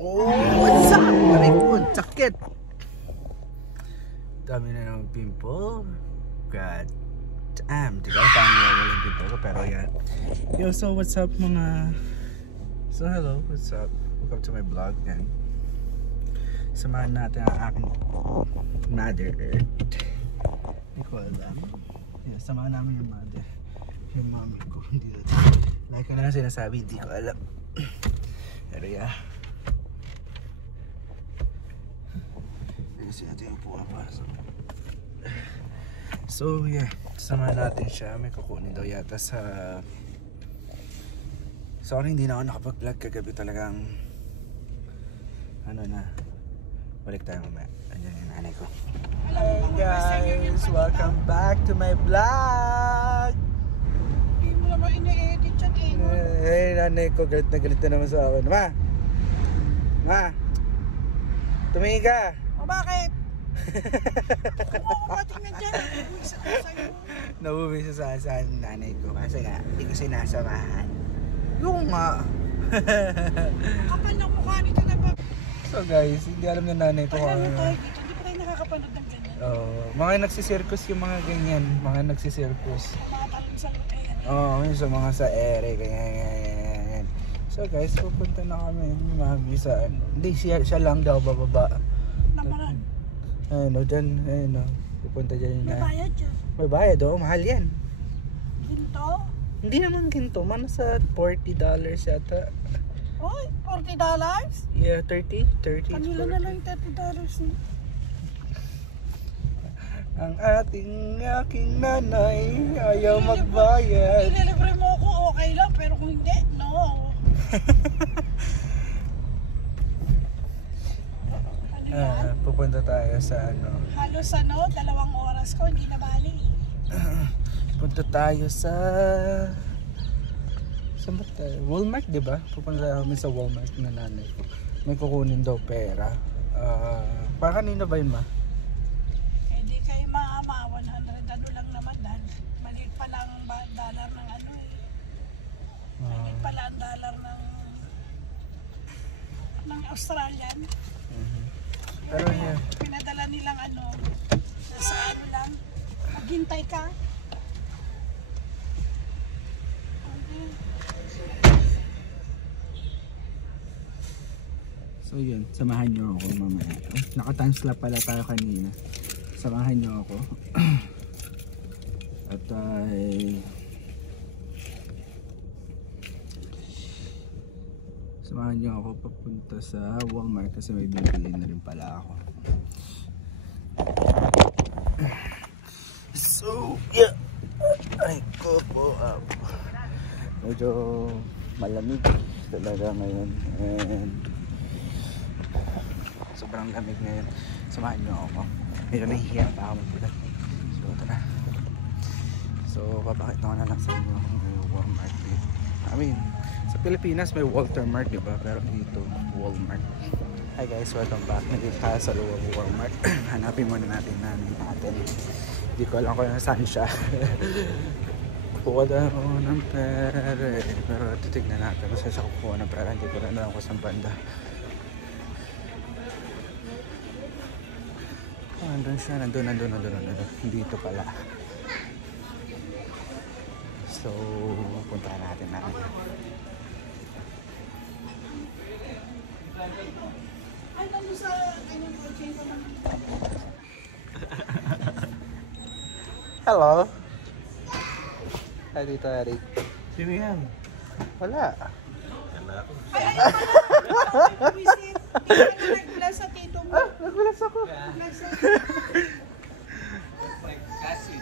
What's up? Aray ko, sakit. Dami na ng pimple. God damn. Di ko alam paano walang pimple ko, pero yan. Yo, so what's up mga... So hello, what's up? Welcome to my vlog then. Samahan natin ang aking Mother Earth. Hindi ko alam. Yeah, samahan namin yung mother. Yung mommy ko. Hindi na. Like ko na lang sinasabi, hindi ko alam. Pero yeah. Kasi natin yung puwapasok. So yeah, samahan natin siya. May kukunin daw yata sa... Sorry, hindi na ako nakapag-vlog kagabi talagang... Ano na. Balik tayo mamaya. Andiyan yung nanay ko. Hey guys! Welcome back to my vlog! Hindi mo naman ina-edit yan eh. Hey nanay ko, galit na naman sa akin. Ma! Ma! Tumingin ka! O bakit? Kung ako patingnan dyan, nabubisa ko sa'yo. Nabubisa sa nanay ko kasi nga, hindi ko sinasamahan. Yung nga! Kapal ng mukha nito na ba? So guys, hindi alam ng nanay ko Alam mo tayo dito, hindi pa tayo nakakapanood ng ganyan. Mga nagsisirkus yung mga ganyan. Mga nagsisirkus. Mga talon sa lupayan. Yun sa mga sa ere, ganyan. So guys, pupunta na kami ni Mami sa ano. Hindi, siya lang daw bababa. Naman. Ayun o, dyan. Ayun o. Pupunta dyan May na. bayad dyan. May bayad o, mahal yan. Ginto? Hindi naman ginto, man sa $40 yata. Oy, $40? Yeah, 30? 30. Kanila na lang $30 eh. Ang aking nanay ayaw magbayad. Ililibre mo ako, okay lang. Pero kung hindi, no. Ano yan? Pupunta tayo sa ano. Halos 2 oras ko, hindi na bali. Punta tayo sa... Saan ba tayo? Walmart, di ba? Pupunta kami sa Walmart na nanay ko. May kukunin daw pera. Para kanina ba yun, ma? Eh di kay mama, 100 ano lang naman dahil maliit pa lang dollar ng ano eh. Maliit pala ang dollar ng Australian. Pero yeah. Pinadala nilang ano, nasa ano lang, maghintay ka. So yun, samahan nyo ako mamaya. Naka-timeslap pala tayo kanina. Samahan nyo ako. At samahan nyo ako papunta sa Walmart kasi may bibili na rin pala ako. So yeah, ay ko po up. Medyo malamig talaga ngayon and sobrang lamig ngayon. Samahan nyo ako. Medyo nahihiya pa ako mag-vlog. So tara. So papakita ko na lang sa inyo yung Walmart dito. I mean, sa Pilipinas may Walter Mart, diba? Pero dito, Walmart. Hi guys, welcome back. Nandito tayo sa loob ng Walmart. Hanapin muna natin natin. Hindi ko alam kung saan siya. Kukuha daw ng pera. Pero titignan natin. Kasi siya kukuha ng pera. Hindi ko rin alam kung saan banda. Nandun siya. Nandun. Dito pala. So, puntahan natin Ay, nandun sa kanyang kotse ko naman. Hello. Hi, Tito Eric. Sino yan? Wala. Ay, buwisit. Hindi ka na nagbulas sa tito mo. Nagbulas ako. Nagbulas sa... My cousin.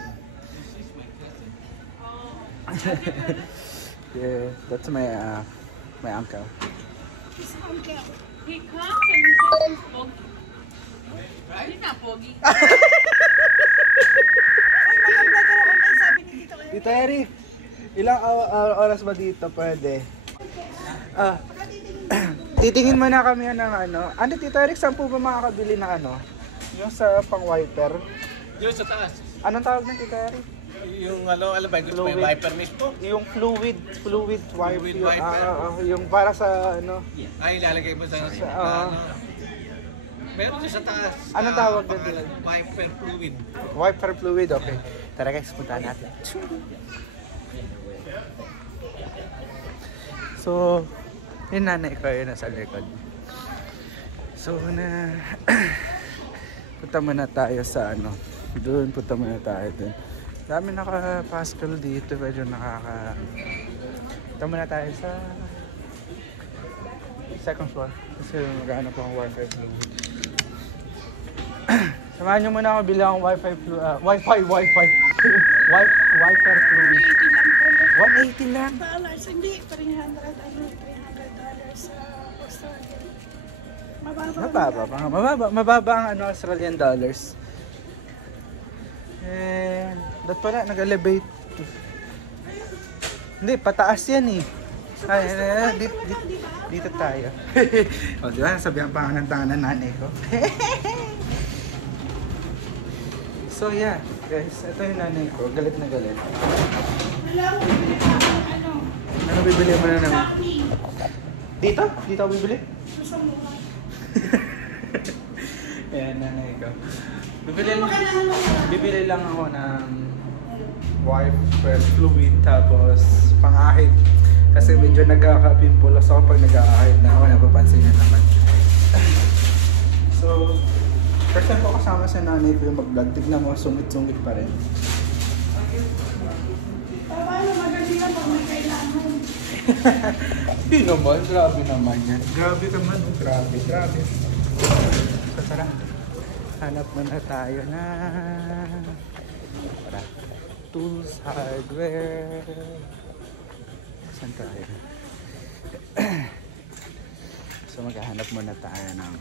This is my cousin. Yeah, that's my uncle. His uncle. He comes and he says he's foggy. He's not foggy. Ay, maganda ka rin. Ay, sabi ni Tito Eric. Tito Eric, ilang oras ba dito pwede? Titingin mo na kami ng ano. Ano Tito Eric, saan po ba makakabili ng ano? Yung sa pang wiper. Yun sa taas. Anong tawag ng Tito Eric? Yung ano, alam ba, may Fluid. wiper mismo? Yung fluid wipe. Fluid Yung, wiper? yung para sa ano. Ay, ilalagay mo sa oo. ano. Meron din sa taas. Anong tawag doon? pangalan, wiper fluid. Wiper fluid, okay. Tara guys, punta natin. So, yung nanay ko yun nasa likod. So, punta muna tayo sa ano. Doon, punta muna tayo doon. Dami naka-Pascal dito, medyo punta muna tayo sa second floor. Kasi maghanap akong wifi fluid. Samahan nyo muna ako bili akong wifi wiper fluid. 180 lang. Dollars, hindi, $300 sa Australia. Mababa ang ano, Australian dollars. Dat pala, nag-elevate. Hindi, pataas yan eh. Dito tayo. O, di ba? Sabihan pa nga ng tangan ng nanay ko. So, yeah. Guys, ito yung nanay ko. Galit na galit. Ano bibili mo na naman? Dito? Dito ako bibili? Ayan, nanay ko. Bibili lang ako ng wiper fluid tapos pang-ahit. Kasi medyo nagkaka-pimpulos ako pag nag-ahit na ako. Napapansin niya naman. So, first time ko kasama sa nanay ko yung mag-vlog. Tignan mo, sungit-sungit pa rin. Paano magaling na pag may kailangan? Hindi naman, grabe naman yan. Grabe naman, grabe. So tara, hanap muna tayo na tools, hardware. Saan tayo? So maghahanap muna tayo ng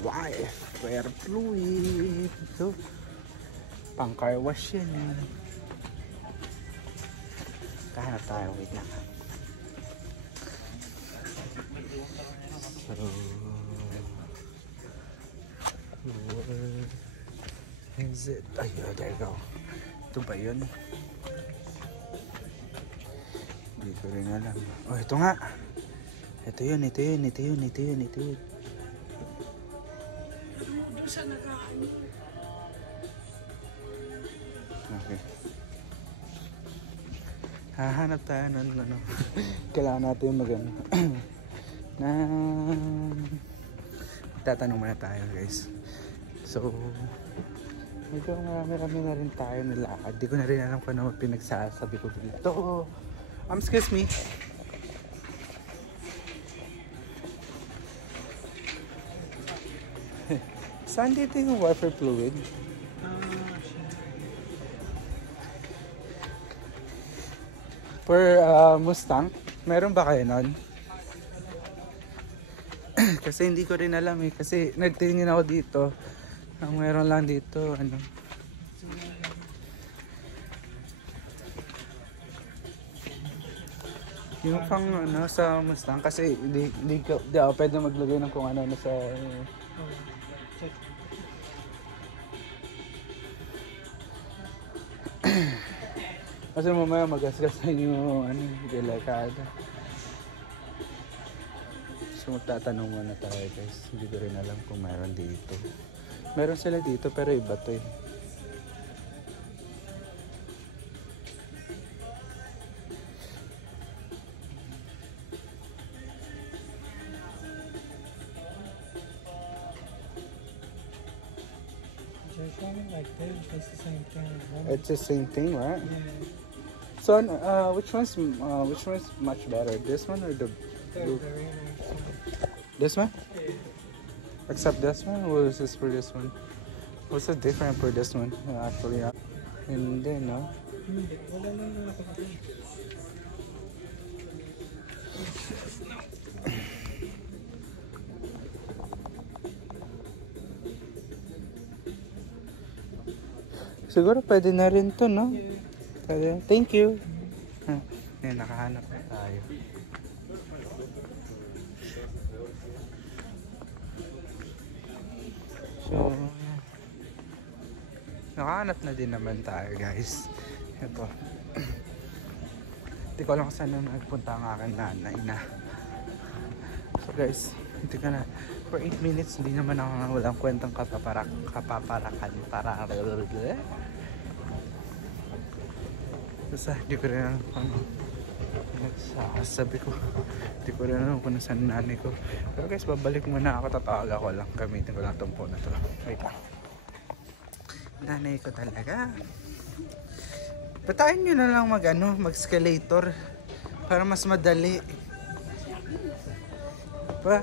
wiper fluid. So, pang car wash yan. Kahanap tayo, wait lang. So, where is it? Ay, there you go. Ito ba yun? Hindi ko rin alam. Oh, ito nga. Ito yun. Doon sa nakaano. Okay. Hahanap tayo ng ano. Kailangan natin mag-ano. Tatanong muna tayo guys. So, medyo marami na rin tayo nilakad. Di ko na rin alam kung ano pinagsasabi ko dito. Excuse me. Saan dito yung wiper fluid? Per Mustang, meron ba kayo nun? Kasi hindi ko rin alam eh. Kasi nagtingin ako dito. Ang meron lang dito, ano. Yung pang ano, sa Mustang. Kasi hindi ako pwede maglagay ng kung ano sa... Kasi mamaya magasgasan yung ano, delikado. So magtatanong muna tayo guys. Hindi ko rin alam kung mayroon dito. Meron sila dito pero iba to eh. Like this, it's the same thing as one. It's the same thing, right? Yeah, So which one's much better? This one or the they're blue? very nice. This one? Yeah. Except this one? What is this for this one? What's the difference for this one? Actually, hindi, no? Hindi, wala nang nakapagod. Siguro pwede na rin to, no? Pwede. Thank you. Yan, nakahanap na tayo. So, nakahanap na din naman tayo guys. Ito. Hindi ko alam kung saan na nagpunta ang aking nanay na. So guys, hindi ka na. For 8 minutes, hindi naman ako walang kwentang kapaparakan para basta hindi ko rin sabi ko hindi ko rin alam kung nasaan nanay ko. Pero guys, babalik muna ako, tatawag ako lang, gamitin ko lang itong phone na to. Wait lang, nanay ko talaga. Patayin nyo na lang mag-escalator para mas madali pa.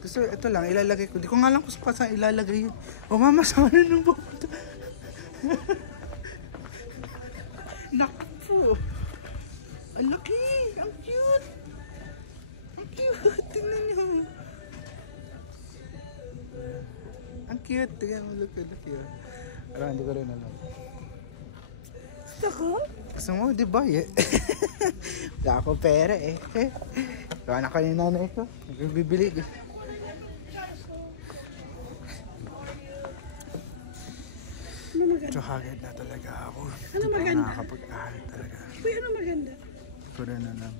Gusto, ito lang, ilalagay ko. Di ko nga lang kung saan ilalagay yun. O mama, saan na nung pupunta? Naku! Ang laki! Ang cute! Ang cute! Tingnan nyo! Ang cute! Tingnan mo, look at yun. Parang hindi ko rin alam. Gusto mo, di ba? Wala ako pera eh. Kaya na kayo nanay ko. Nagbibili. Ano maganda? So hagad na talaga ako. Ano maganda? Nakakapag-ahal talaga. Uy, ano maganda? Puro na lang.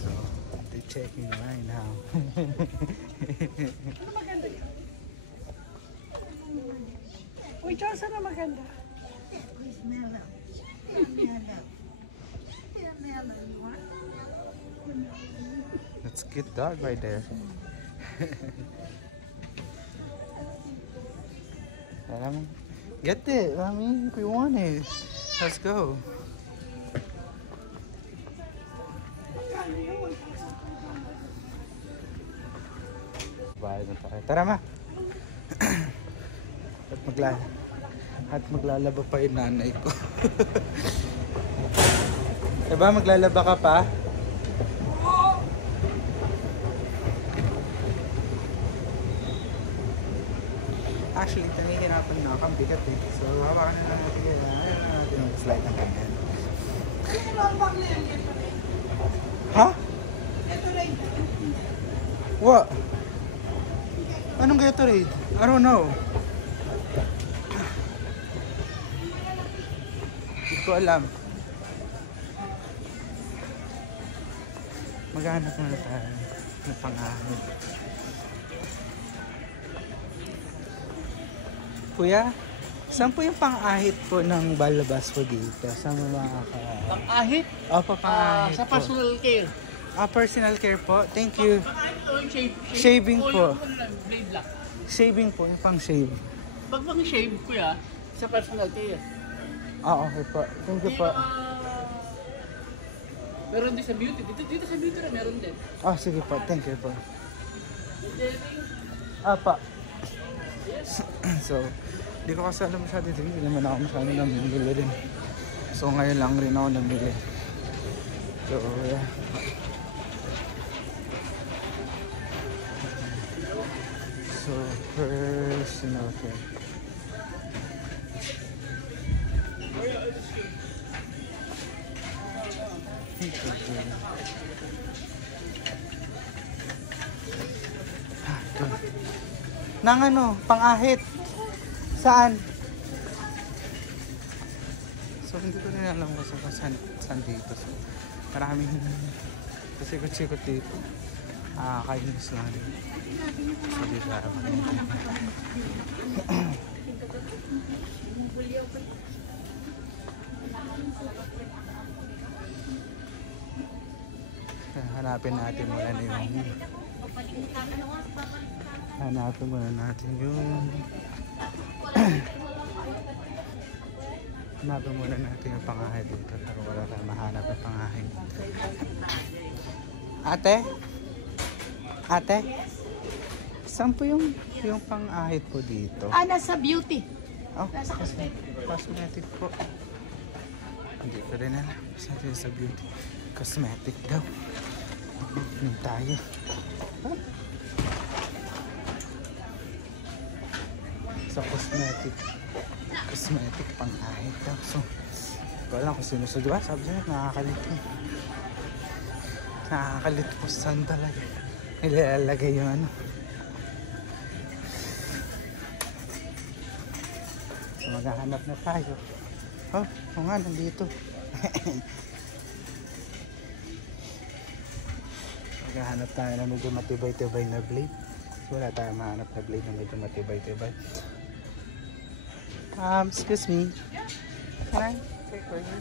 So, they're checking right now. Ano maganda yun? Uy, Diyos, ano maganda? That's a cute dog right there. Get it, mommy, if you want it. Let's go. Bayad na tayo. Tara ma. At maglalaba pa yung nanay ko. Diba maglalaba ka pa? Actually, tanihirapan na ako. Ang bigat eh. So, hawakan na lang natin yun. Ayaw na natin yung slide ng ganyan. Ha? What? Anong Gatorade? I don't know. Hindi ko alam. Maghanap muna tayo ng pang-ahon. Kuya, saan po yung pang-ahit po ng balabas po dito? Saan mo makaka... Pang-ahit? Opo, pang-ahit Sa po. personal care. Personal care po. Thank you. Pang-ahit o yung shave? Shaving po. Blade lock. Shaving po, yung pang-shave. Pag pang-shave, kuya, sa personal care. Okay po. Thank you po. Meron din sa beauty. Dito sa beauty na meron din. Sige po. Thank you po. Pa. So, hindi ko kasi alam masyado dito. Hindi naman ako masyado namimili din. So, ngayon lang rin ako namili. So, yeah. So, personal care. Nang ano, pang-ahit. Saan? So, hindi ko rin alam kung saan dito. So, maraming pasikot-sikot dito. Kainis lang din. So, dito hanapin natin muna yung pang-ahit dito. Pero wala tayong mahanap ng pang-ahit. Ate? Saan po yung pang-ahit po dito? Nasa beauty. Nasa cosmetic po. Hindi ko rin alam. Saan sa beauty? Cosmetic daw. Hindi tayo. Sa cosmetic pang-ahit daw. So, wala kung sinusunod. Diba? Sabi niya, nakakalito. Nakakalito po saan talaga. Ilalagay yung ano. maghahanap na tayo. Oh, oo nga, nandito. Maghahanap tayo na medyo matibay-tibay na blade. Wala tayong mahanap na blade na medyo matibay-tibay. Excuse me. Can I take for you?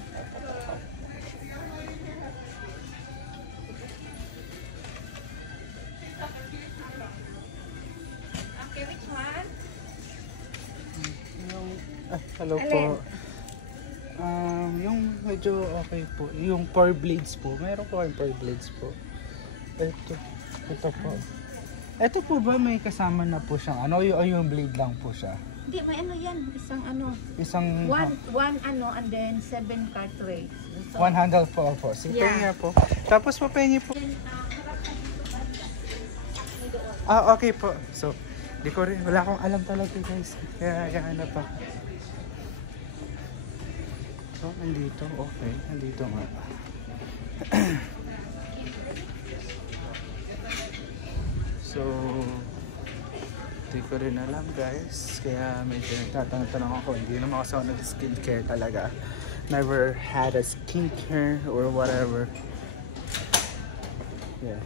Okay, which one? Hello po. Yung medyo okay po. Yung 4 blades po. Mayroon po kayong 4 blades po. Ito po. Ito po ba may kasama na po siyang ano? Yung blade lang po siya? Hindi, may ano yan. Isang ano. Isang... One ano and then 7 cartridge. So, one handle po po. Sige Yeah. nga po. Tapos papengi po. then, Okay po. So, di ko rin, wala akong alam talaga guys. Kaya ano pa. So, andito. Okay. Andito nga. So, di ko rin alam guys. Kaya medyo nagtatanong ako. Hindi naman ako sa nag-skincare talaga. Never had a skincare or whatever. Yeah.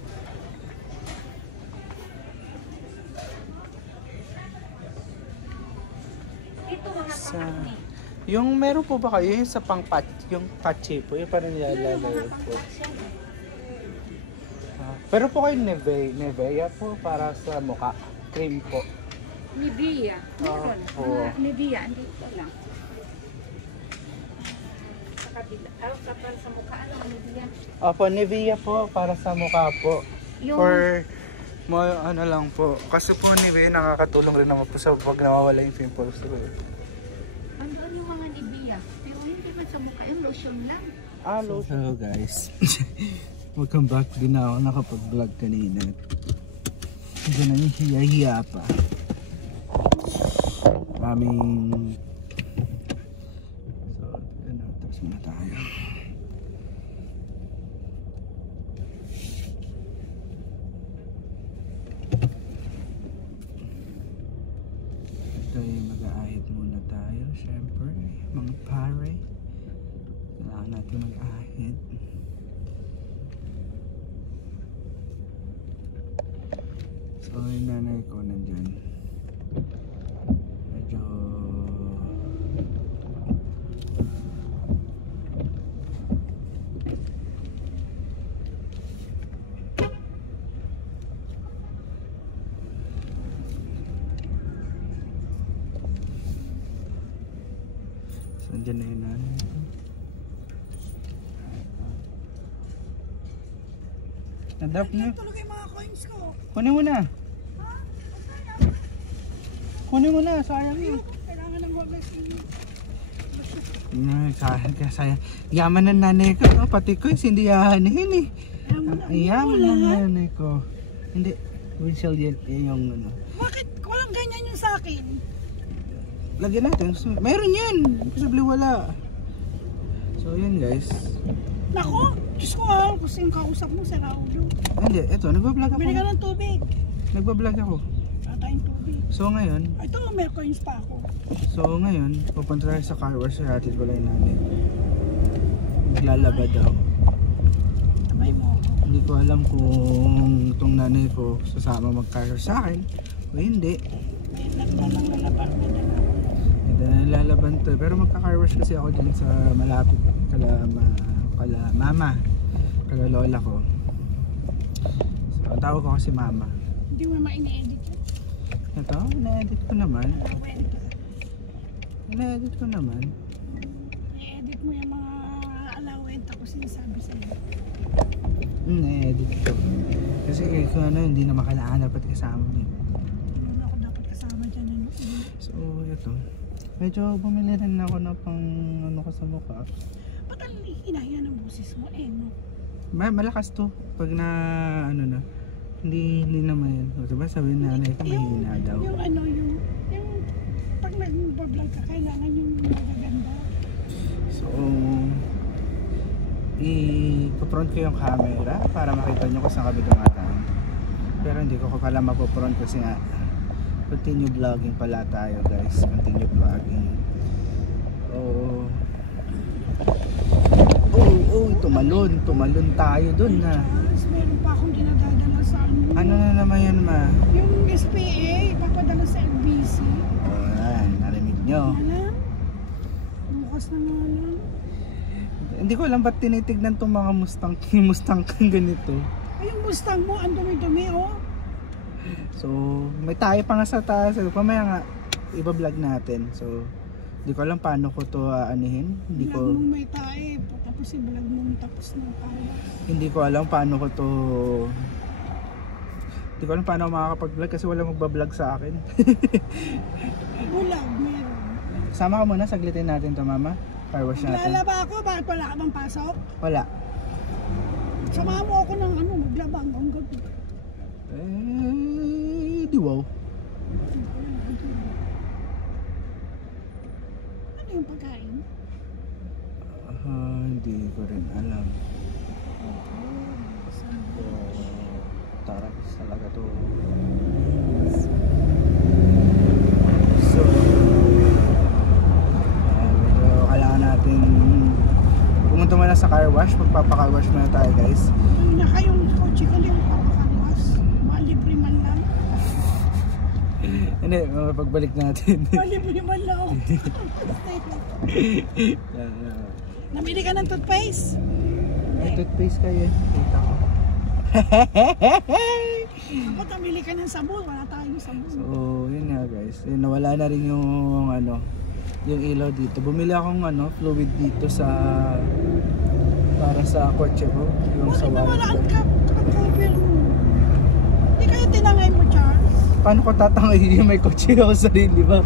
dito mga Sa, pangkat yung meron po ba kayo yung sa yung patche po, yung parang nilalagay po. Pero po kayo Nivea po para sa mukha, cream po. Nivea. Meron. Oo. Mga Nivea. Andito lang. Sa kabila. Kapal sa mukha. Ano Nivea? Opo, Nivea po para sa mukha po. Yung- For ano lang po. Kasi po Nivea nakakatulong rin naman po sa pag nawawala yung pimples po. Andun yung mga Nivea. Pero hindi man sa mukha. Yung lotion lang. Lotion. Hello guys. Welcome back. Din na ako nakapag-vlog kanina. Hindi na yung hiya-hiya pa. Maraming... So, tapos muna tayo. Ito yung mag-aahit muna tayo. Siyempre, mga pare. Kailangan natin mag-ahit. So, yung nanay ko nandyan. Medyo... So, nandyan na yung nanay ko. Na-drop niyo. Tulog yung mga coins ko. Kunin mo na. Kunin mo na, sayang yun. Kailangan ng hugas yung... Sayang. Yaman ng nanay ko, no? Pati ko hindi yahanin eh. Yaman ng nanay ko. Hindi, windshield yan yung ano. Bakit walang ganyan yung sa akin? Lagyan natin. Mayroon yan. Posible wala. So yun guys. Nako, Diyos ko ha, kasi yung kausap mo si Raulo. Hindi, eto, nagbablog ako. Bili ka ng tubig. Nagbablog ako. Tatayong tubig. So ngayon, Ito, may coins pa ako. pupunta tayo sa car wash. Hatid ko lang yung nanay. Maglalaba daw. Tabay mo ako. Hindi ko alam kung itong nanay ko sasama mag-car wash sa akin o hindi. Naglalalaban na na. Hindi na nilalaban to. Pero magka-car wash kasi ako dyan sa malapit kala mama, kala lola ko. So, ang tawag ko kasi mama. Hindi mo ma-ini-edit yun. Ito, ina-edit ko naman. Pwede ka. Ina-edit ko naman. I-edit mo yung mga alawenta ko sinasabi sa'yo. Ina-edit ko. Kasi kung ano, hindi na makailangan dapat kasama niyo. Ano ako dapat kasama dyan? Ano? So, ito. Medyo bumili rin ako na pang ano ko sa mukha. Ba't ang hinahiya ng busis mo? No? Malakas to. Pag na, ano na. Hindi naman yun. O, diba sabihin na nanay ko mahina daw. Yung ano, yung pag nag-vlog ka, kailangan yung magaganda. So, i-front ko yung camera para makita nyo kung saan kami dumadaan. Pero hindi ko pala mapo-front kasi nga continue vlogging pala tayo guys. Continue vlogging. Oh. Oh, tumalon tayo dun na. Tapos meron pa akong dinadadala sa Ano na naman yan, ma? yung SPA, ipapadala sa FBC. Oh, yan, narinig nyo. Alam? Bukas na nga lang. Hindi ko alam ba't tinitignan tong mga Mustang kang ganito. Ay, yung Mustang mo, ang dumi-dumi, oh. So, may tayo pa nga sa taas. Pamaya nga, iba-vlog natin. So, hindi ko alam paano ko to anihin. Hindi Vlog ko mong may tae, tapos i-vlog mong tapos ng tayo. hindi ko alam paano ko to hindi ko alam paano ako makakapag-vlog kasi wala magba-vlog sa akin. Vlog, meron. Sama ka muna, saglitin natin to, mama. Car wash natin. Maglalaba ako, bakit wala ka bang pasok? Wala. Samahan mo ako ng maglaba hanggang gabi. Di wow. Ano yung pagkain? Hindi ko rin alam. Tarak talaga to. So, medyo kailangan natin pumunta muna sa car wash. Magpapa-car wash muna tayo, guys. Yung na kayong kotse ko yung papakarwas. Malibre man lang. Hindi, pagbalik natin. Malibre man lang ako. Namili ka ng toothpaste? May toothpaste kayo. Kita ko. Ako namili ka ng sabon. Wala tayong sabon. So, yun nga, guys. Yun, nawala na rin yung yung ilaw dito. Bumili akong fluid dito sa para sa kotse ko, yung sa Bakit wall. nawala ang cover mo? Hindi kayo tinangay mo, Charles? Paano ko tatangay yung may kotse ako sa sarili ba?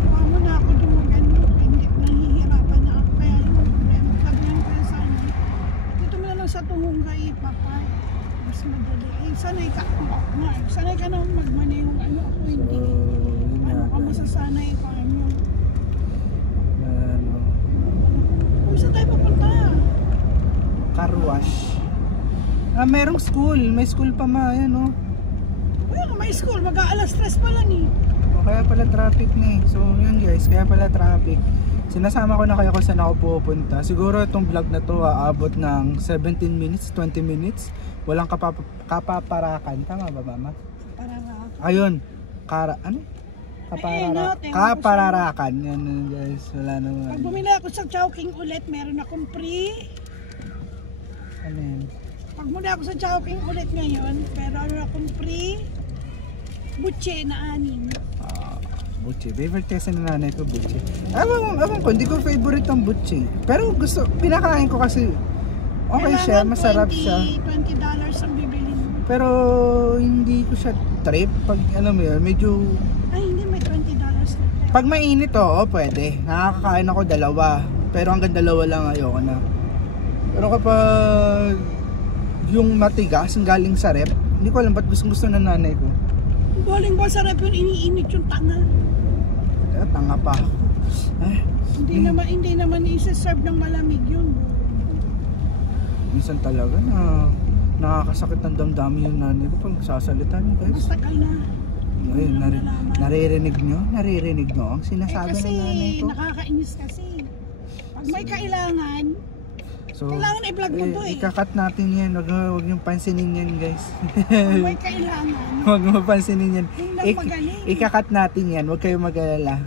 Huwag mo na ako dumagan. Hindi, nahihirapan na ako. Kaya yung sabihan ko yung sana. Dito mo na lang sa Tuhunga ipapay. Mas madali. Eh, sanay ka na magmani yung ako hindi. Yun nga, Ano ka guys. masasanay ko ano? Ano, Kung saan tayo papunta? car wash. Merong school. May school pa, ma. Ayan, oh. Wala ka, may school. Mag-aalas 3 pa lang eh. O, kaya pala traffic na eh. So, yun guys. Kaya pala traffic. Sinasama ko na kayo kung saan ako pupunta. Siguro itong vlog na to aabot ng 17 minutes, 20 minutes. Walang kapaparakan. Tama ba, mama? Para Ayun. Kapararakan. Yan guys. Wala naman. pag bumili ako sa Chowking ulit, meron akong free. Ano yun? Pag muli ako sa Chowking ulit ngayon, pero ano akong free, butche na 6. Butche. Favorite kasi ng nanay ko, butche. Ewan ko, hindi ko favorite ang butche. Pero pinakain ko kasi okay siya, masarap siya. $20 ang bibili mo. Pero hindi ko siya trip. Pag alam mo yun, medyo Ay, hindi, may $20 na. pag mainit, oo, pwede. Nakakakain ako 2. Pero hanggang 2 lang ayoko na. Pero kapag yung matigas, yung galing sa rep, hindi ko alam ba't gusto ng nanay ko. Galing ba sa rep yun, iniinit yung tanga. Tanga pa ako. Hindi naman isa-serve ng malamig yun. Minsan talaga na nakakasakit ng damdamin yung nanay ko pag sasalita niyo, guys. Basta ka na. Ayun, naririnig nyo ang sinasabi Kasi ng nanay ko. nakakainis kasi. Pag may kailangan, So, kailangan i-vlog mo to eh. ikakat natin yan. Huwag niyong pansinin yan, guys. Pag may kailangan, Huwag mo pansinin yan. yun lang magaling. Ikakat natin yan. Huwag kayong mag-alala.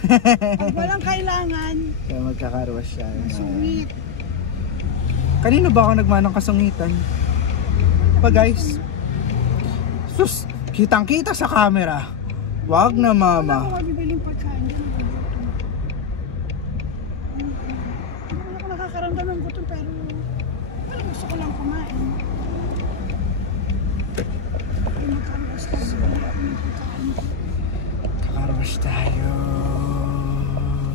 Pag walang kailangan, Kaya magkakarwas siya. sungit. Kanino ba ako nagmanang kasungitan? Pa guys. Sus! Kitang-kita sa camera. Wag na, Wala mama. ako mabibiling pagkain. Hindi ako nakakaramdam ng gutom pero parang gusto ko lang kumain. Magkaroon kasi ng pagkain. Kakarwas tayo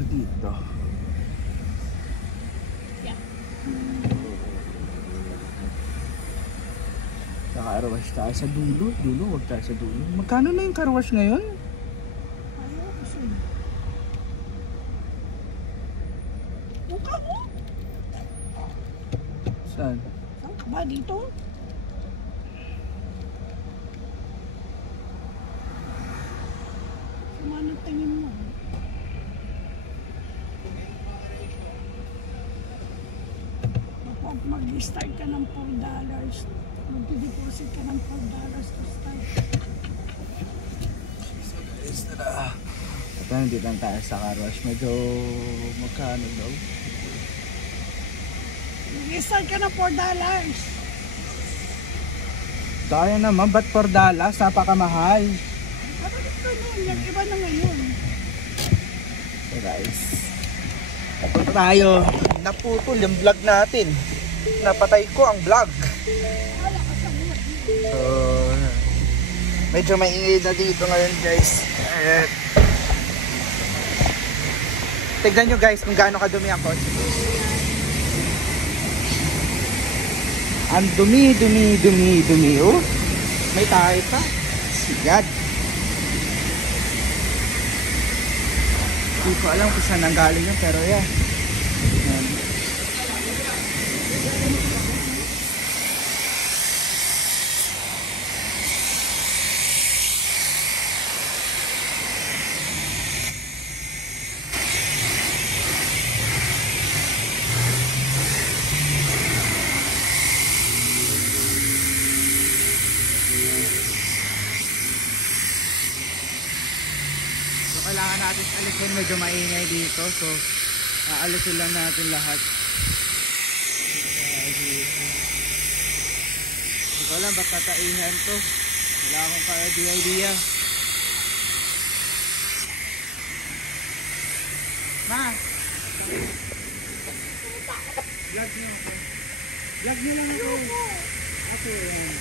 dito. Kakarwas tayo sa dulo. Huwag tayo sa dulo. Magkano na yung karwash ngayon? Ayaw, gusto. Mukha mo? Saan? Saan ka ba dito? Sumanap tingin mo. Kapag mag-start ka ng $4, mag-deposit ka ng $4 to start. Ito, nandito lang tayo sa car wash. Medyo magkano daw? Mag-start ka ng $4. Kaya naman, ba't $4? Napakamahal. Kapag ito nun, yung iba na ngayon. So guys, tapos tayo. Naputol yung vlog natin. Napatay ko ang vlog. Wala ka sa buhay. So, medyo maingay na dito ngayon guys. Ayan. Tignan nyo guys kung gaano kadumi ang kotse. Ang dumi. Oh, may tayo pa. Sigad. Hindi ko alam kung saan nanggaling yun, pero yeah. Ayan. Kailangan natin alisin, medyo maingay dito, so aalisin lang natin lahat. Hindi ko alam ba't tataihan to, wala akong idea. Ma, vlog nyo ako, vlog nyo lang ako. Ako yan.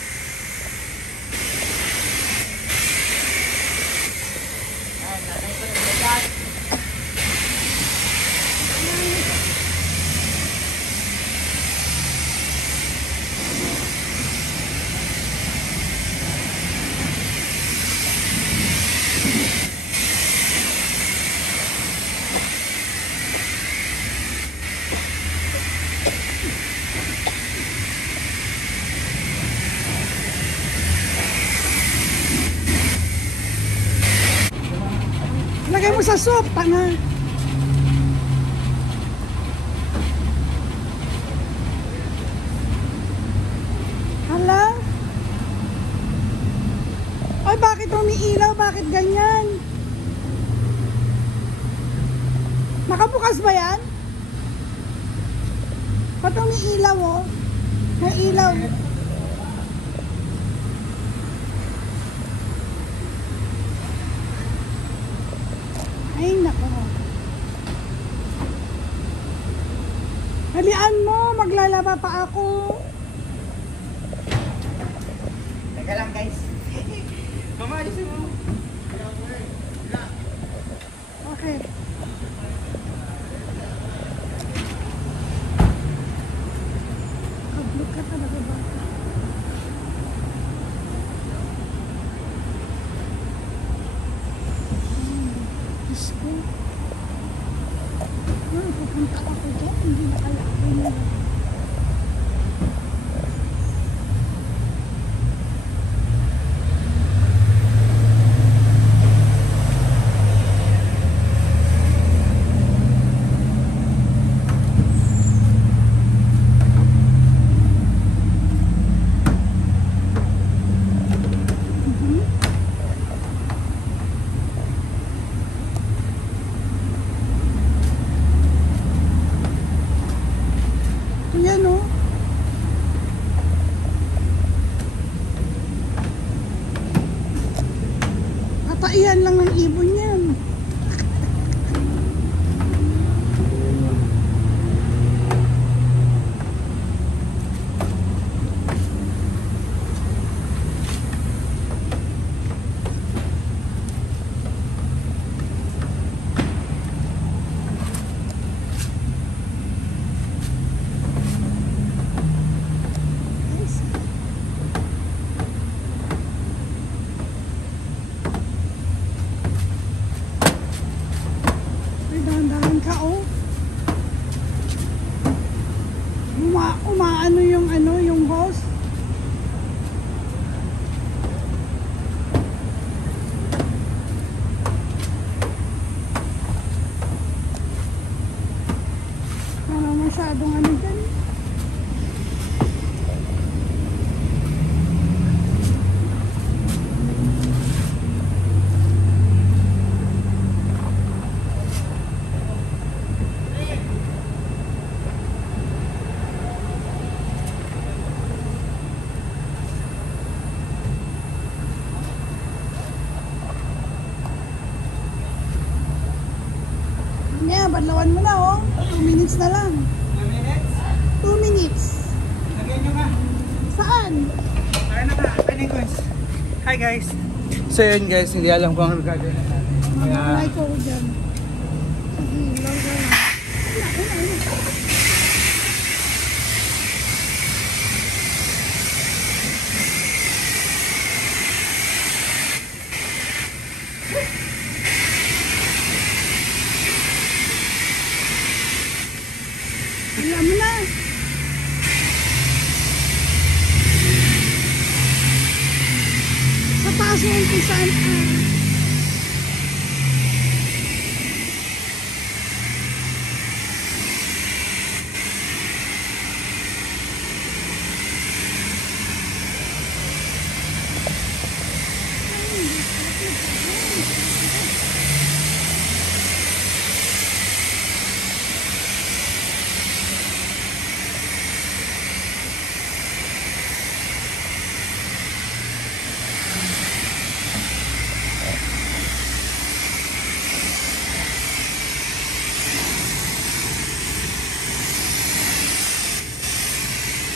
Lagay mo sa soup, tanga. Hala? Ay, bakit umiilaw? Bakit ganyan? Nakabukas ba yan? Ba't umiilaw, oh? May ilaw. Ay, nako. Halian mo, maglalaba pa ako. Teka lang guys. Mamalisin mo. Okay. Kablog ka talaga ba? Diyos ko. Pupunta ako dyan. Hindi na kaya ako nila. Yan o. Kataihan lang ng ibon yan. Dahan-dahan ka, oh. Umaano yung hose. Banlawan mo na, oh. 2 minutes na lang. 2 minutes. Lagyan nyo nga. Saan? Ayun na nga. Ayun guys. Hi guys. So yun guys, hindi alam kung ano gagawin natin. Mamalay ko dyan. Sige, lang. Alam mo na. Sa taas mo umpisan.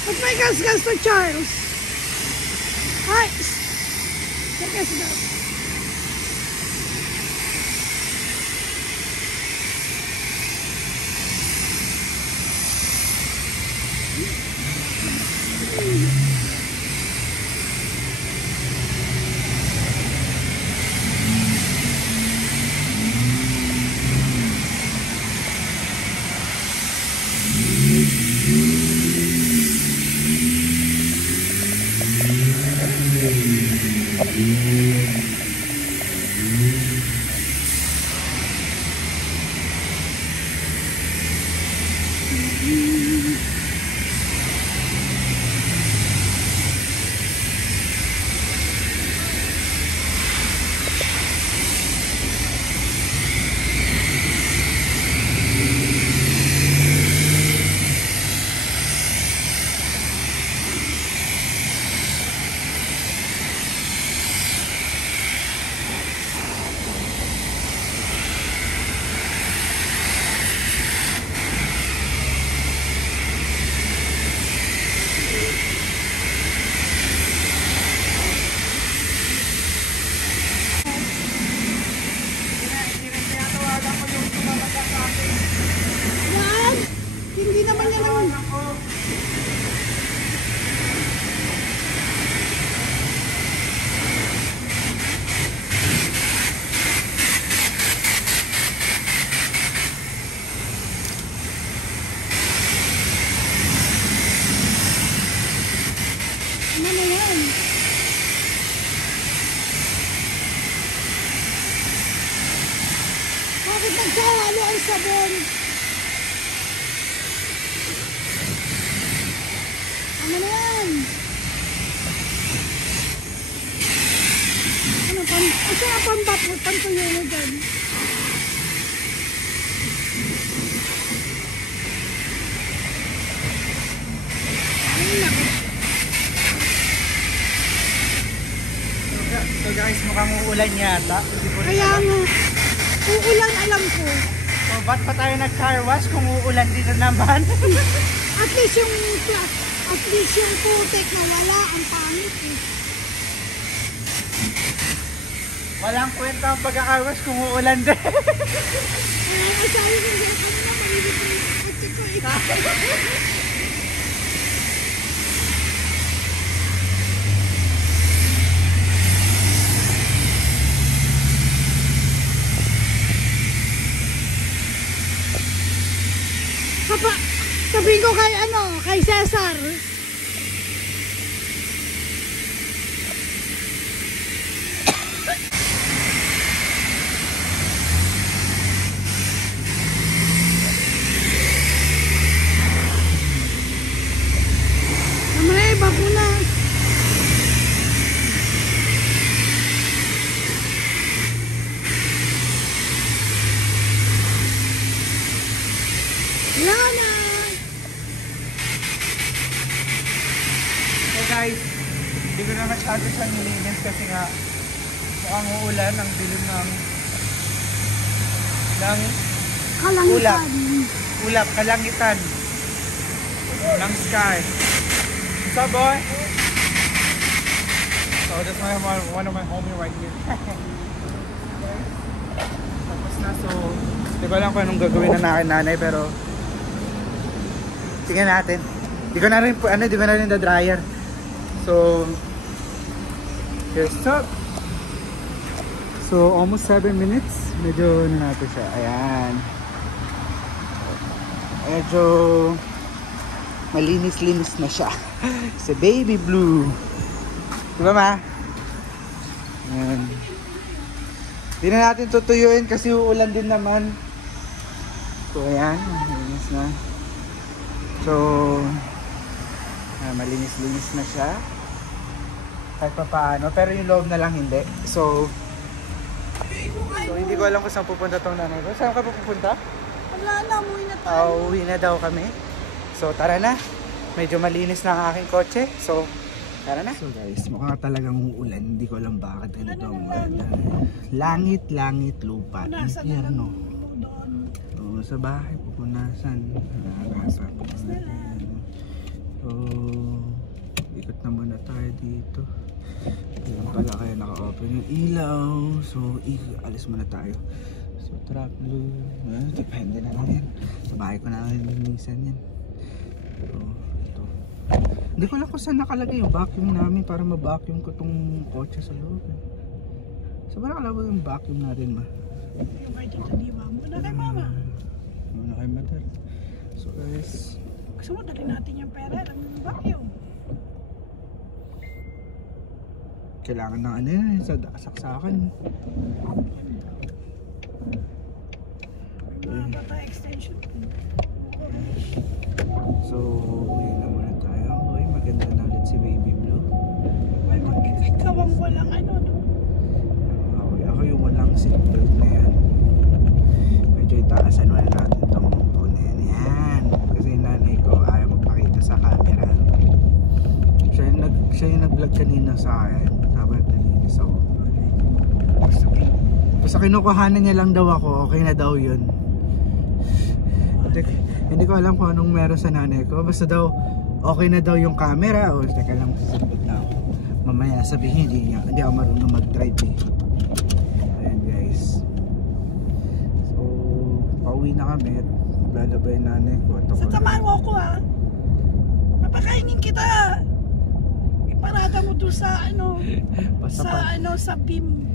Ba't may gas-gas to, Charles? Ay! May gas-gas. Yan! Hindi naman yan ang... Ano na yan? Bakit nagsahalo ang sabon? Ano na yan? Ano, saan ang pambapot? Pantuyo mo dyan? Ay, naku. So guys, mukhang uulan yata. Kaya nga, uulan alam ko. So ba't pa tayo nag-car wash kung uulan dito naman? At least yung putik na wala, ang pangit eh. Walang kwenta ang pag-car wash kung uulan din. Kaya nga sabi ko, ano na, mahilig ko yung kotse ko eh. Sabihin ko kay kay Cesar. Mamaya, bakuna. Lana! So guys, hindi ko na masyado siya nilinis kasi nga mukhang uulan, ang dilim ng Kalangitan. Ulap, kalangitan. Ng sky. What's up, boy? So that's one of my homie right here. Tapos na, so di ba lang kung anong gagawin na akin nanay, pero tingnan natin. Di ko na rin the dryer. So here's up. So almost 7 minutes. Medyo natin siya. Ayan. Medyo malinis-linis na siya. Si baby blue. Diba ma? Ayan. Di na natin tutuyuin kasi uulan din naman. So ayan. Malinis na. So malinis-linis na siya. Kahit pa paano. Pero yung loob na lang hindi. So hindi ko alam kung saan pupunta tong nanay ko. Saan ka pupunta? Wala na, umuwi na tayo. Uwi na daw kami. So tara na. Medyo malinis na ang aking kotse. So tara na. So guys, mukhang talagang uulan. Hindi ko alam bakit ganito ang ulan. Langit, lupa. Nasa na lang Impyerno. doon. So sa bahay pupunasan. Nasa So ikot na muna tayo dito. Ayan pala kaya naka-open yung ilaw. So alis muna tayo. So truck blue. Depende na lang yan. Sa bahay ko na minsan yan. So ito. Hindi ko alam kung saan nakalagay yung vacuum namin para ma-vacuum ko tong kotse sa loob. So ba nakalagay yung vacuum natin ma? Yung kay Tita Diva. Muna kay Mama. Muna kay Mater. So guys, Gusto mo, dali natin yung pera. Alam mo yung vacuum. kailangan ng ano yan, sa saksakan. Mga bata extension. So, uwi na muna tayo. Uy, maganda na ulit si Baby Blue. May ikaw ang walang ano, no? Ako yung walang seatbelt na yan. Medyo itaasan wala natin itong phone na yan. Yan. Kasi nanay ko ayaw magpakita sa camera. Siya yung nag-vlog kanina sa akin. Habang nalinis ako. Basta kinukuhanan niya lang daw ako, okay na daw yun. Hindi ko alam kung anong meron sa nanay ko. Basta daw, okay na daw yung camera. O, teka lang, sasagot na ako. Mamaya sabihin, hindi ako marunong mag-drive eh. Ayan guys. So, pauwi na kami. Lalabay nanay ko. At ako Sasamahan mo ako, ha? Papakainin kita. Iparada mo doon sa ano, sa beam.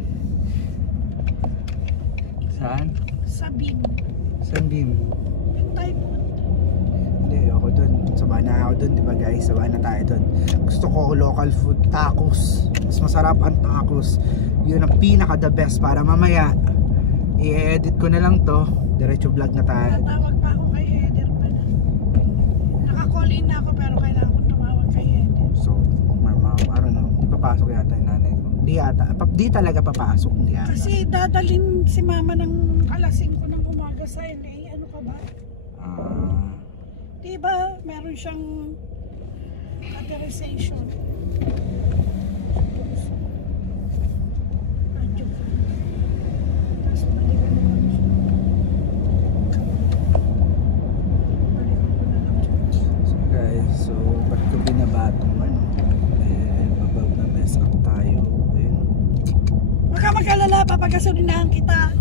Saan? Sa beam. Saan beam? Yung typhoon. Hindi, ako dun. Sabahan na ako dun, diba guys? Sabahan na tayo dun. Gusto ko local food, tacos. Mas masarap ang tacos. Yun ang pinaka the best para mamaya i-edit ko na lang to. Diretso vlog na tayo. Natawag pa ako kay Eder pa na. Naka-call in na ako pero kailangan ko tumawag kay Eder. So, I don't know. Di papasok yata yung nanay ko. Di yata. Di talaga papasok. Di yata. Kasi dadalhin si Mama ng alas 5 ng umaga sa LA. Ano ka ba? Diba? Meron siyang catheterization. Radyo. Tapos balikan na lang siya. Balikan ko na lang siya. So guys, so ba't ko binabatong ano? Mabab na mess up tayo. Ayun. Huwag ka mag-alala, papagasolinahan kita.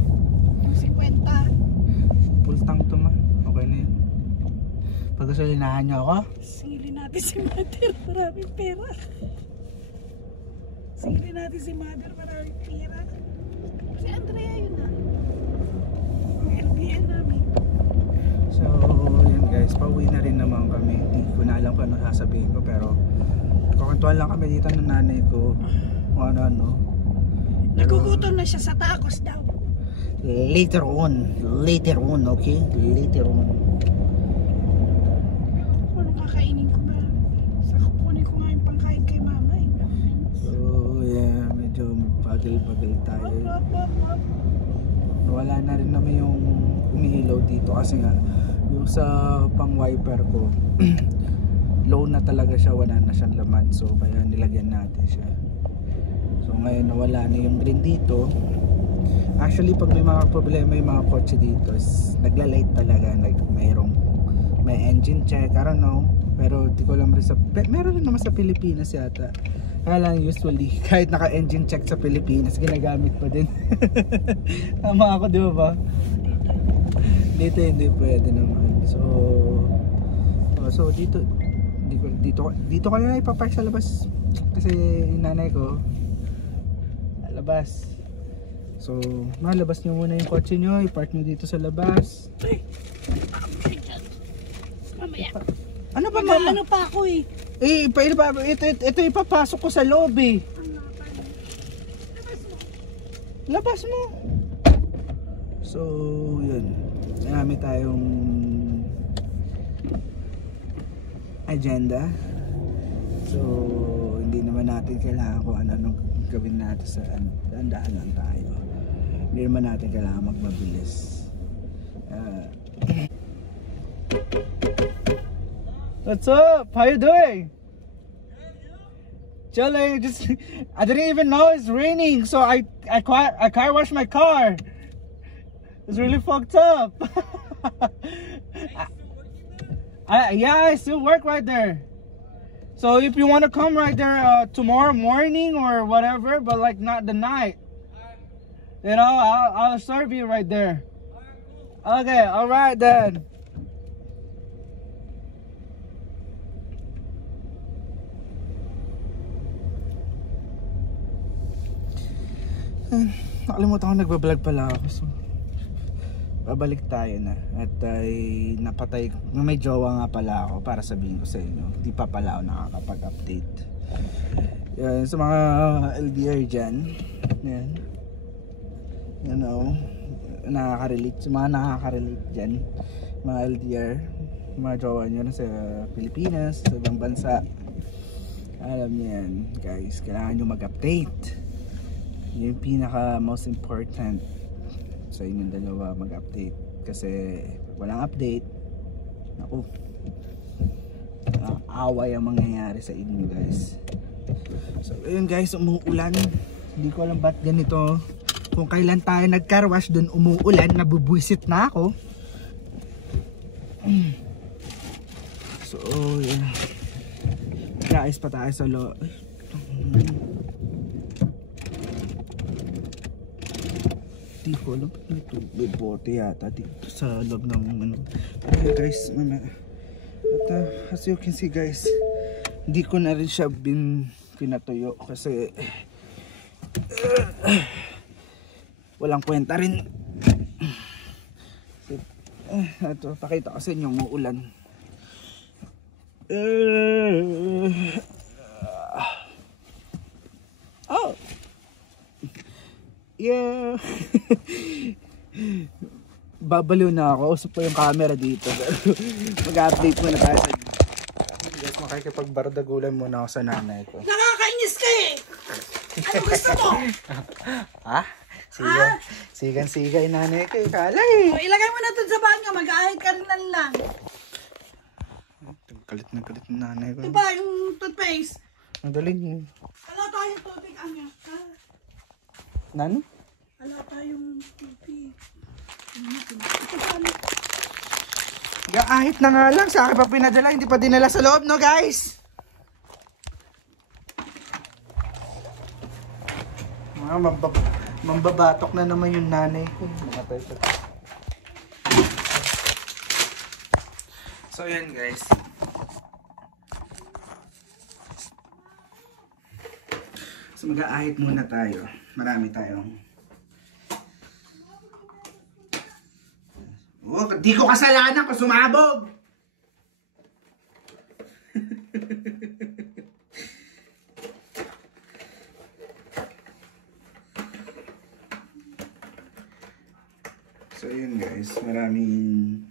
Yung 50. Full tank to ma. Okay na yun. Pagkasalinahan niyo ako? Singilin natin si Mother, maraming pera. Singilin natin si Mother, maraming pera. Si Andrea yun na. Ang LBN namin. So, yun guys, pauwi na rin naman kami. Hindi ko na alam kung ano sasabihin ko, pero kukuntuhan lang kami dito ng nanay ko. Kung ano-ano. Nagugutom na siya sa tacos daw. Later on, okay? Later on. Kung anong kakainin ko ba? Sa kukunin ko nga yung pangkain kay Mama eh. So, yeah, medyo bagal-bagal tayo. Wap. Wala na rin naman yung umiilaw dito kasi nga yung sa pang wiper ko low na talaga siya, wala na siyang laman, so kaya nilagyan natin siya. So ngayon nawala na yung green dito, Actually, pag may mga problema yung mga kotse dito, nagla-late talaga. Like, may engine check, I don't know. Pero di ko alam rin meron rin naman sa Pilipinas yata. Kaya lang usually, kahit naka-engine check sa Pilipinas, ginagamit pa din. Tama ako, di ba? Dito hindi pwede naman. So dito ko na ipapark sa labas. Kasi yung nanay ko, labas. So, malabas nyo muna yung kotse nyo, i-park nyo dito sa labas. Mamaya. Ano ba mama? Ano pa ako eh. Ito ipapasok ko sa loob eh. Labas mo. So, yun. Marami tayong agenda. So, hindi naman natin kailangan kung ano gawin natin sa dahan lang tayo. Hindi naman natin kailangan magmabilis. What's up? How you doing? Chilling. I didn't even know it's raining, so I car washed my car. It's really fucked up. Yeah, I still work right there. So if you want to come right there tomorrow morning or whatever, but like not the night, you know, I'll serve you right there. Okay, all right then. Nakalimutan ko nagbablog pala ako, so babalik tayo na. At napatay, may jowa nga pala ako para sabihin ko sa inyo, di pa pala ako nakakapag-update. Yan, sa mga LDR dyan, yan, you know, nakaka-relate, sa mga nakaka-relate dyan, mga LDR, mga jowa nyo na sa Pilipinas, sa ibang bansa, alam nyo yan guys, kailangan nyo mag-update. Yung pinaka most important sa inyong dalawa, mag-update. Kasi walang update, naku, away ang mangyayari sa inyo guys. So ayun guys, umuulan. Hindi ko alam ba't ganito. Kung kailan tayo nag-car wash, dun umuulan, nabubwisit na ako. So yun, guys, pa tayo sa di ko alam, may bote yata dito sa loob ng ano. Okay guys, at as you can see guys, hindi ko na rin siya pinatuyo kasi walang kwenta rin. Ito, pakita ko sa inyo, umuulan. Oh yeah. Babaliw na ako. Usap po yung camera dito. Mag-update muna tayo. Guys, makikipagbardagulan muna ako sa nanay ko. Nakakainis ka eh! Ano gusto mo? Ha? Sigan nanay ko. Kalay. O, ilagay mo na ito sa banyo. Mag-ahit ka rin lang. Kalit ng nanay ko. Diba yung toothpaste? Madaling. Wala tayong tubig, anya. Nani? Wala tayong tubig. Gaahit na nga lang. Sa akin pa pinadala. Hindi pa dinala sa loob, no guys? Mambabatok na naman yung nanay ko. So yan guys. So mag-aahit muna tayo. Marami tayong. Oh, di ko kasalanan kung sumabog. So yun guys, maraming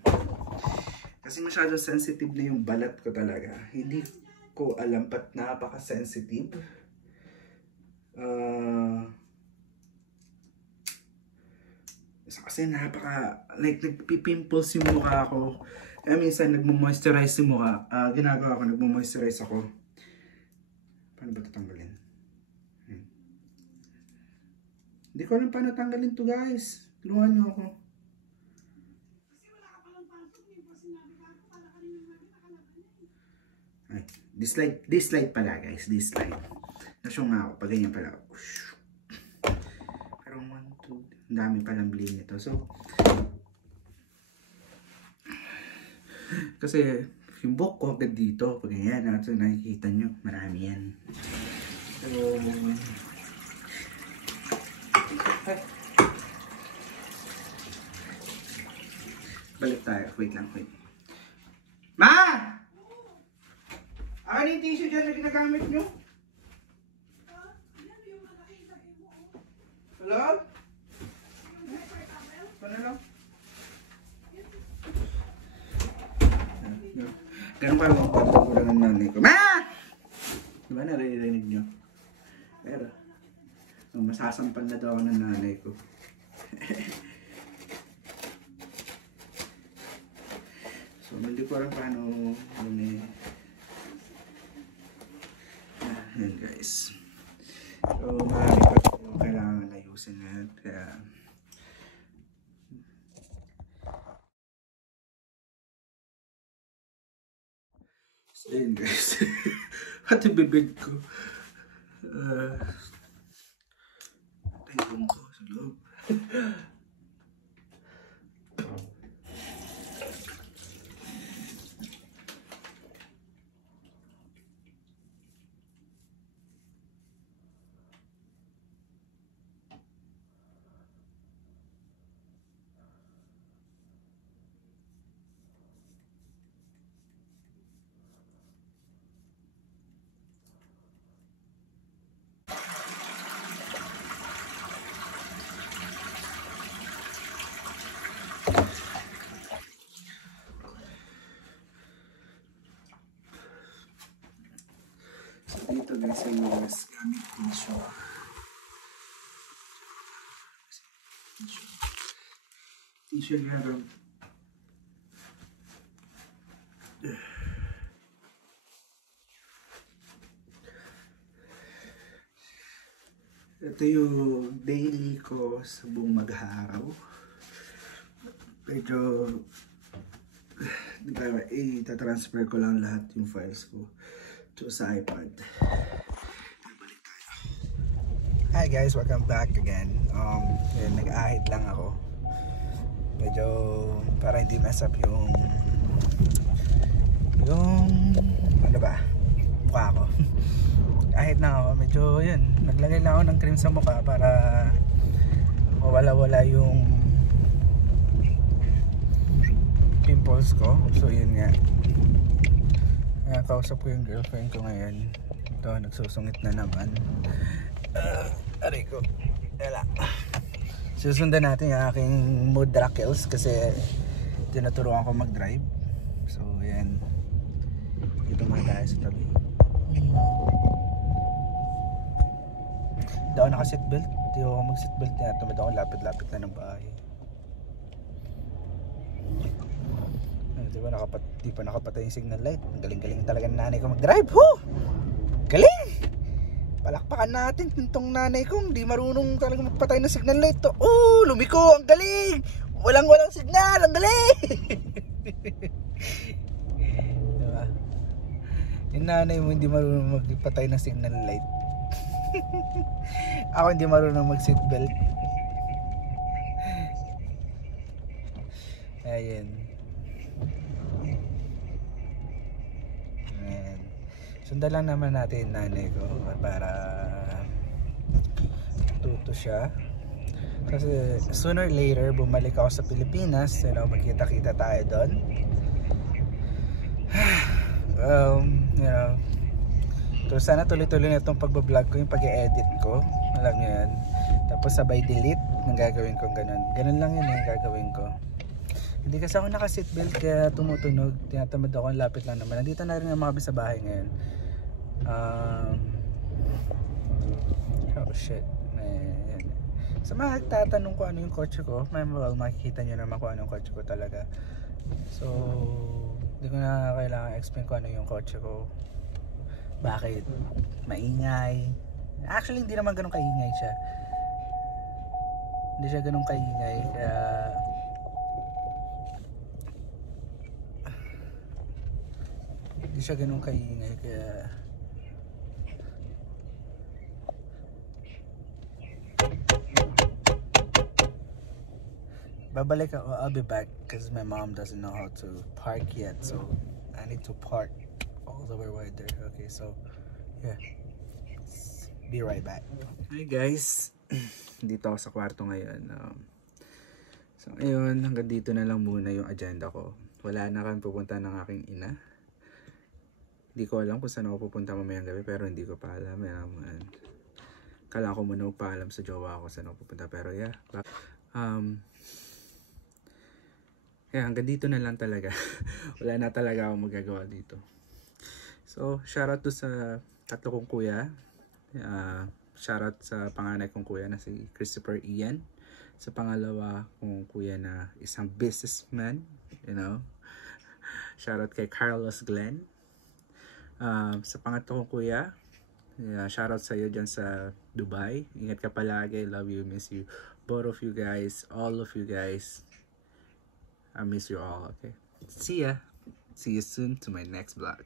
kasi masyado sensitive na yung balat ko talaga. Hindi ko alam ba't napaka-sensitive. Kasi like nagpipimples yung mukha ko. Kaya minsan nagmo-moisturize yung mukha. Ginagawa ko, nagmo-moisturize ako. Paano ba tatanggalin? Hindi Hindi ko alam paano tanggalin to guys. Tulungan nyo ako. Ay, this slide pala guys. This slide. Nasyong nga ako. Pag ganyan pala. Pero 1, 2, ang dami palang bling ito. So, kasi yung book ko agad dito. Pag ganyan. So, nakikita nyo. Marami yan. So, ay. Balik tayo. Wait lang, wait. Ma! Akin yung tissue dyan na ginagamit nyo? Hello? Ano lang? Ganun pa lang pagkakulang ng nanay ko. Ma! Diba narinig nyo? Pero, masasampan na daw ako ng nanay ko. So, hindi ko alam paano Ayan guys. So, marami pa yung kailangan ayusin na. Kaya, so, ayan guys. Pati bibig ko. Tayong ko sa loob. Dito guys ay mas gamit tissue. Tissue nga rin. Ito yung daily ko sa buong mag-araw. Medyo i-transfer ko lang lahat yung files ko sa iPad. Balik tayo. Hi guys, welcome back again. Nag-ahid lang ako. Medyo para hindi mess up yung ano ba? Mukha ko. Ahid lang ako. Medyo yun. Naglagay lang ako ng cream sa mukha para mawala-wala yung pimples ko. So yun nga. Kausap ko yung girlfriend ko ngayon. Ito, nagsusungit na naman. Aray ko. Wala. Susundan natin yung aking mood rockels kasi tinuturuan ko mag-drive. So, yan. Dito muna tayo sa tabi. Hindi ako naka-seatbelt. Hindi ako mag-seatbelt. Tinatamad ako lapit-lapit na ng bahay. Diba di pa nakapatay yung signal light. Ang galing-galing talaga ng nanay ko mag-drive. Huh! Galing! Palakpakan natin itong nanay ko. Hindi marunong talaga magpatay ng signal light to. Oh! Lumiko! Ang galing! Walang signal! Ang galing! Diba? Yung nanay mo hindi marunong magpatay ng signal light. Ako hindi marunong mag-seatbelt. Ayan. Sundan lang naman natin nanay ko para tuto siya. Kasi sooner or later bumalik ako sa Pilipinas, magkita-kita tayo doon. So sana tuloy-tuloy na itong pagbablog ko, yung pag-e-edit ko. Alam niyo yan. Tapos sabay delete ng gagawin ko ganun. Ganun lang yun yung gagawin ko. Hindi kasi ako naka-seatbelt kaya tumutunog. Tinatamad ako, lapit lang naman. Nandito na rin ang mga sa bahay ngayon. Oh shit. Ayan. Sa mga nagtatanong ko ano yung kotse ko, makikita nyo naman kung ano yung kotse ko talaga. So, hindi ko na kailangan explain kung ano yung kotse ko. Bakit? Maingay. Actually, hindi naman ganun kaingay siya. Hindi siya ganun kaingay, kaya hindi siya ganun kaingay, kaya babalik ako. I'll be back because my mom doesn't know how to park yet, so I need to park all the way right there. Okay, so yeah, be right back. Hi guys, dito ako sa kwarto ngayon. So ngayon, hanggang dito na lang muna yung agenda ko. Wala na kami pupunta ng aking ina. Hindi ko alam kung saan ako pupunta mamayang gabi, pero hindi ko pa alam. Kailangan ko muna magpaalam sa jowa ko saan ako pupunta, pero yeah. Hanggang dito na lang talaga. Wala na talaga akong magagawa dito. So, shoutout to sa tatlo kong kuya. Shoutout sa panganay kong kuya na si Christopher Ian. Sa pangalawa kong kuya na isang businessman, you know. Shoutout kay Carlos Glenn. Sa pangatlo kong kuya, shoutout sa iyo dyan sa Dubai. Ingat ka palagi. Love you, miss you. Both of you guys, all of you guys. I miss you all, okay? See ya. See you soon to my next vlog.